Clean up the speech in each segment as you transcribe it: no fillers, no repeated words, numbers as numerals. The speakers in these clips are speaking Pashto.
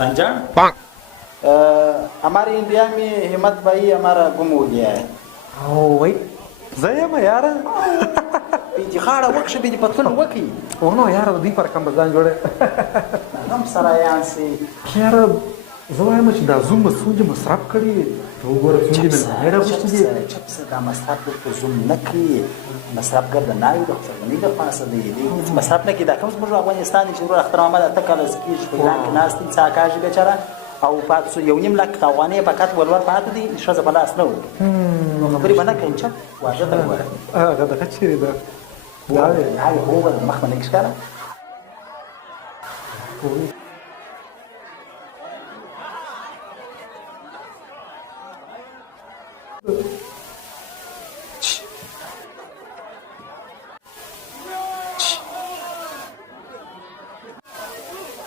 रंजन, हमारे इंडिया में हिम्मत भाई हमारा गुम हो गया है. او وای زه یم یاره بیدی خاړه وکشه بیدی پتلون وکی. ورنو یاره دوی پر کم بزان جوړه هم سرایان سي. یاره زه وایم چې دا زوم څنګه مصرف کړي ته وګوره څنګه مې نه راغوښتي دي چپس دا مصرف په زوم نه کوي. مصرف ګرد نه وي د خپلنی د پاسه دی. مصرف نه کوي دا کوم زموږ افغانستان چې ورو اختر محمد اته کال سکیش په لاک ناس دي څاکاږي بیچاره او پات یو نیم لک افغاني پکات ولور پات دي شزه بلاس نه و. نو خبرې باندې کوي چې واجه ته وره. هغه د کچېری ده دا هغه هو د مخ باندې ښکارا.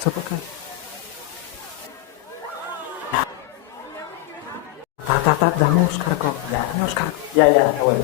څه پکې تا دا مو ښکار کو نو ښکار یا اول